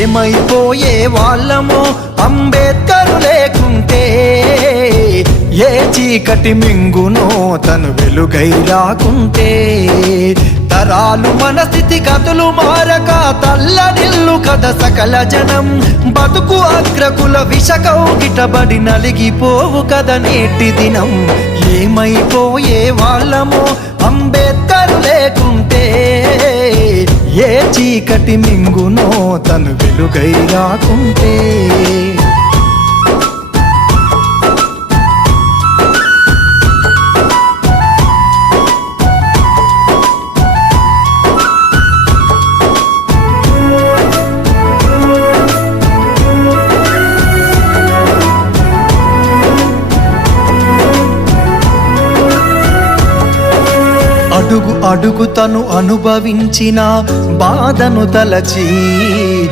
ఏమైపోయే వాళ్ళమో అంబేద్కరు లేకుంటే, ఏ చీకటి మింగునో తను వెలుగై రాకుంటే, తరాలు మన స్థితి గతులు మారక తల్లడిల్లు కథ సకల జనం, బతుకు అగ్రకుల విషకౌగిటబడి నలిగిపోవు కథ నేటి దినం. ఏమైపోయే వాళ్ళమో అంబేద్కరు లేకుంటే, ఏ చీకటి మింగునో తను వెలుగై రాకుంటే. అడుగు అడుగు తను అనుభవించిన బాధను తలచి,